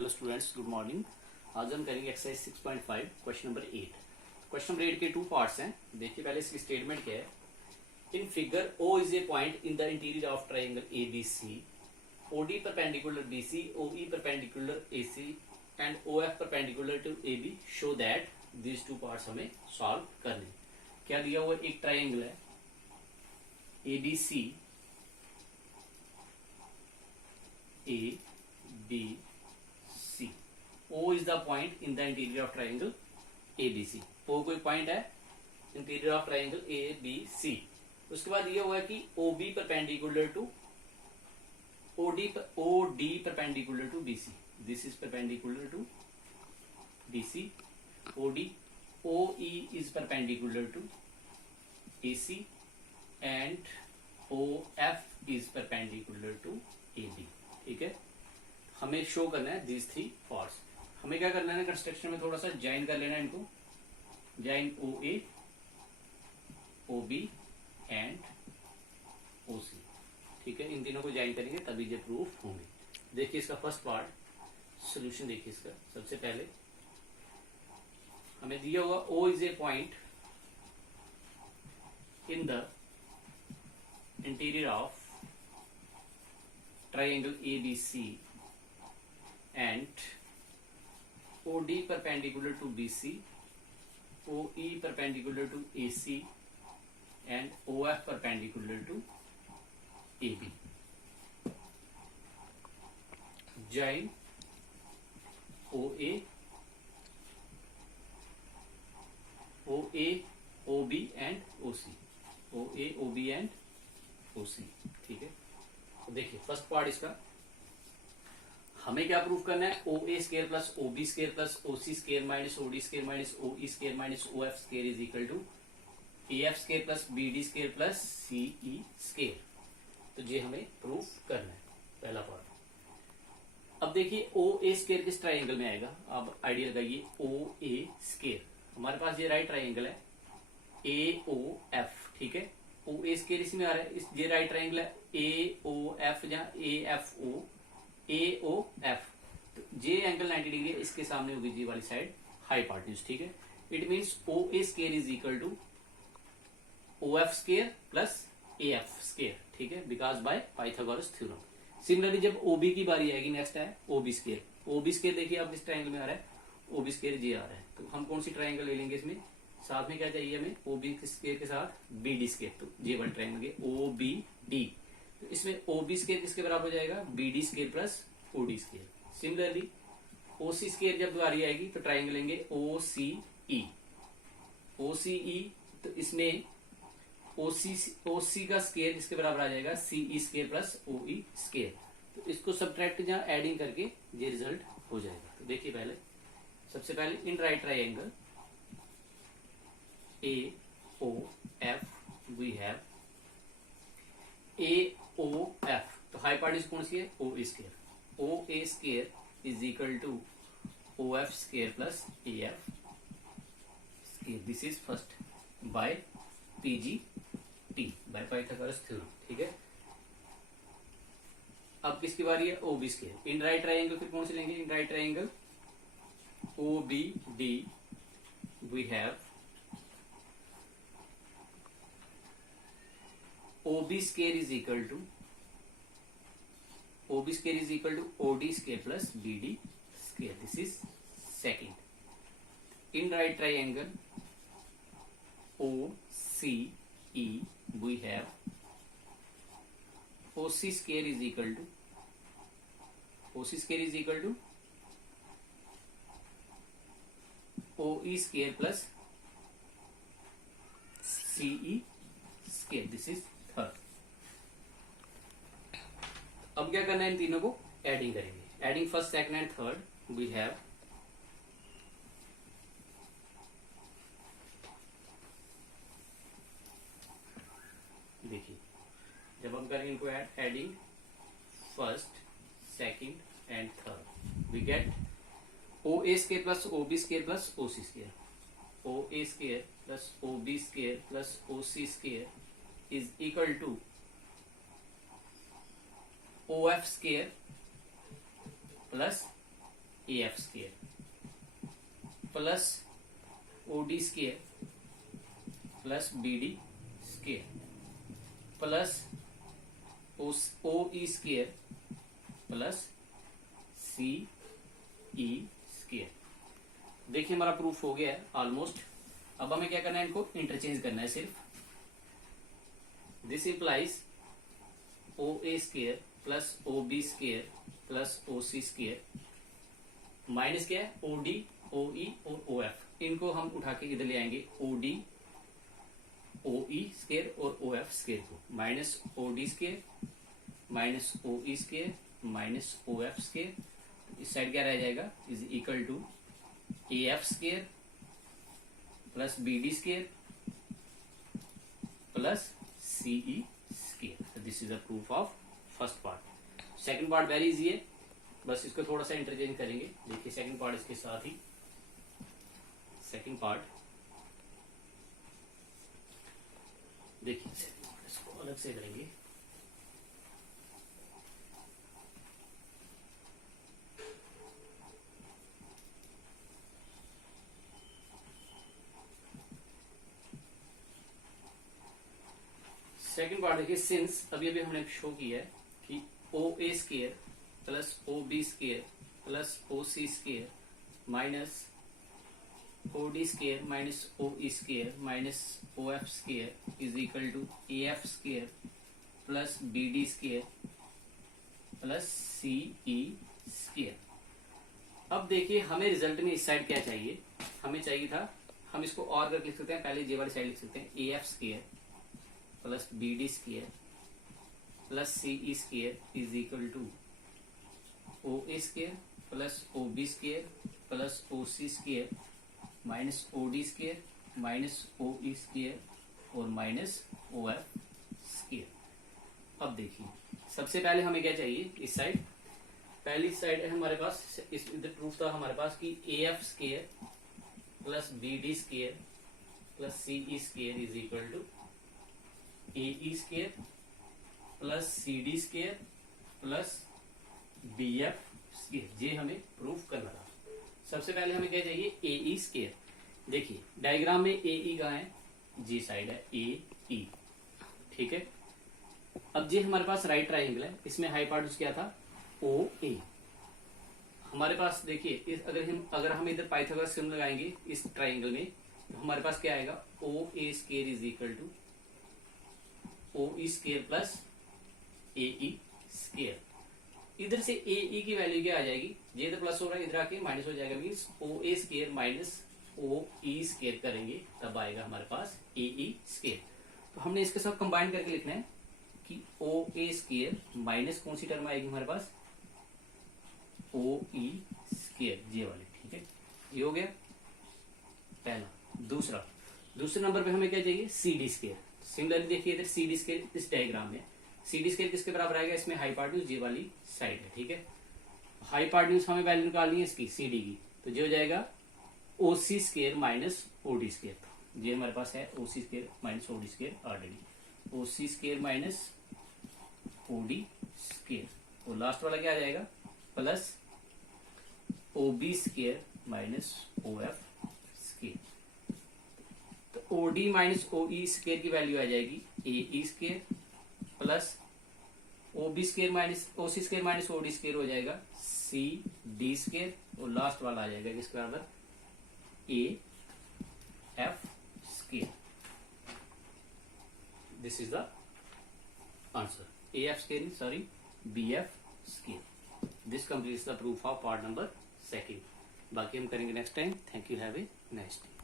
Hello students, good morning. आज हम करेंगे exercise 6.5 question number 8। Question number 8 के टू पार्ट्स हैं। देखिए पहले इसकी स्टेटमेंट क्या है। In figure O is a point in the interior of triangle A B C, O D perpendicular B C, O E perpendicular A C and O F perpendicular to A B. Show that these two parts हमें solve करने। क्या दिया हुआ, एक triangle है A B C, A B C. O is the point in the interior of triangle ABC। O कोई point है interior of triangle ABC। उसके बाद ये हुआ है कि OB perpendicular to OD perpendicular to BC। This is perpendicular to BC। OD OE is perpendicular to AC and OF is perpendicular to AB। ठीक है, हमें शो करना है दीज थ्री पार्ट्स। हमें क्या करना है, कंस्ट्रक्शन में थोड़ा सा ज्वाइन कर लेना है इनको। Join OA, OB and OC। ठीक है, इन तीनों को ज्वाइन करेंगे तभी ये प्रूफ होंगे। देखिए इसका फर्स्ट पार्ट सोल्यूशन देखिए इसका। सबसे पहले हमें दिया हुआ O is a point in the interior of triangle ABC and OD perpendicular to BC, OE perpendicular to AC and OF perpendicular to AB. Join OA, OB and OC, OA, OB and OC। ठीक है, तो देखिए first part इसका हमें क्या proof करना है। O A square plus O B square plus O C square minus O D square minus O E square minus O F square is equal to A F square plus B D square plus C E square. तो ये हमें proof करना है पहला part. अब देखिए ओ A square किस triangle में आएगा, अब आइडिया लगाइए। ओ ए स्केयर हमारे पास ये राइट ट्राइंगल है ए ओ एफ। ठीक है, ओ ए स्केयर इसमें आ रहा है, ये राइट ट्राइंगल है ए ओ एफ जहाँ A F O A O F. तो जे एंगल 90 डिग्री है, इसके सामने होगी जी वाली साइड हाइपोटेन्यूज। ठीक है, it means O A square is equal to O F square plus A F square. ठीक है, because by Pythagoras theorem. Similarly जब ओबी की बारी आएगी, नेक्स्ट है ओबी स्केयर। ओबी स्केयर देखिए अब इस ट्राइंगल में आ रहा है, ओबी स्केयर जे आ रहा है। तो हम कौन सी ट्राइंगल ले लेंगे इसमें, साथ में क्या चाहिए हमें, ओबी स्केयर के साथ बी डी स्केयर। तो जे वन ट्राइंगल के ओ बी डी, तो इसमें ओबी स्केयर किसके बराबर हो जाएगा, B D square plus OD square. Similarly OC square जब बारी आएगी तो ट्राइंगल लेंगे ओ सी ई, ओ सी ई। तो इसमें ओसी का स्केयर इसके बराबर आ जाएगा सीई स्केयर प्लस ओई स्केयर। तो इसको सब्ट्रैक्ट जहां एडिंग करके ये रिजल्ट हो जाएगा। तो देखिए पहले सबसे पहले in right triangle A O F we have A O F. तो हाइपोटेन्यूज कौन सी है, O A square. O A square is equal to O F square plus A F square. This is first by PGT, by Pythagoras theorem. ठीक है, अब किसकी बारी है, O B square. In right triangle फिर कौन से लेंगे, in right triangle O B D we have OB square is equal to OB square is equal to OD square plus BD square. This is second. In right triangle OCE we have OC square is equal to OE square plus CE square. This is third. अब क्या करना है, इन तीनों को adding करेंगे। Adding first second and third we have देखिए जब हम करेंगे इनको adding first second and third we get O A square plus O B square plus O C square. O A square plus O B square plus O C square is equal to OF square plus AF square plus OD square plus BD square plus OE square plus CE square. देखिए हमारा proof हो गया है almost. अब हमें क्या करना है, इनको इंटरचेंज करना है सिर्फ। This implies OA square plus OB square plus OC square minus क्या है OD OE और OF, इनको हम उठा के इधर ले आएंगे OD OE स्केयर और OF स्केयर को, minus OD square minus OE square minus OF square. इस साइड क्या रह जाएगा, is equal to AF square plus BD square plus CE square. This is a proof of first part. Second part very easy है, बस इसको थोड़ा सा interchange करेंगे। देखिए सेकंड पार्ट इसके साथ ही, सेकंड पार्ट देखिए, सेकंड पार्ट इसको अलग से करेंगे। सेकंड पार्ट देखिए, सिंस अभी अभी हमने शो किया है कि OA square plus OB square plus OC square minus OD square minus OE square minus OF square is equal to AF square plus BD square plus CE square. अब देखिए हमें रिजल्ट में इस साइड क्या चाहिए, हमें चाहिए था, हम इसको और करके लिख सकते हैं, पहले ये वाली साइड लिख सकते हैं AF square plus BD square plus CE square is equal to OA square plus OB square plus OC square minus OD square minus OE square और माइनस OF स्केयर। अब देखिए सबसे पहले हमें क्या चाहिए, इस साइड, पहली साइड है हमारे पास, इस इधर प्रूफ था हमारे पास कि AF square plus BD square plus CE square is equal to AE square plus CD square plus BF square. ये हमें प्रूफ करना था। सबसे पहले हमें क्या चाहिए, AE स्केयर। देखिए डायग्राम में AE कहाँ है, जी साइड है AE, ठीक है। अब ये हमारे पास राइट ट्राइंगल है, इसमें हाइपोटेन्यूज क्या था OA। हमारे पास देखिए अगर हम इधर पाइथागोरस थ्योरम लगाएंगे इस ट्राइंगल में, तो हमारे पास क्या आएगा, OA square is equal to OE square plus AE square. इधर से AE की वैल्यू क्या आ जाएगी, ये तो प्लस हो रहा है, इधर आके माइनस हो जाएगा, means OA square minus OE square करेंगे तब आएगा हमारे पास AE स्केयर। तो हमने इसके साथ कंबाइन करके लिखना है कि OA स्केयर माइनस कौन सी टर्म आएगी हमारे पास, OE स्केयर, ये वाली, ठीक है। ये हो गया पहला। दूसरे नंबर पे हमें क्या चाहिए, CD स्केयर। सिमिलरली देखिए इधर CD स्केयर इस डायग्राम में, CD स्केयर किसके बराबर आएगा, इसमें हाइपोटेन्यूज ये वाली साइड है, ठीक है। हाइपोटेन्यूज हमें वैल्यू निकालनी है इसकी CD की, तो ये हो जाएगा OC square minus OD square. ये हमारे पास है OC square minus OD square already, OC square minus OD square, और लास्ट वाला क्या आ जाएगा, plus OB square minus OF square. तो OD माइनस OE स्केयर की वैल्यू आ जाएगी AE square plus OB square minus OC square minus OD square हो जाएगा CD square, और लास्ट वाला आ जाएगा किसके बराबर, AF square. This is the answer, AF square sorry BF square. This completes the proof of part number second. बाकी हम करेंगे next time. Thank you, have a nice day.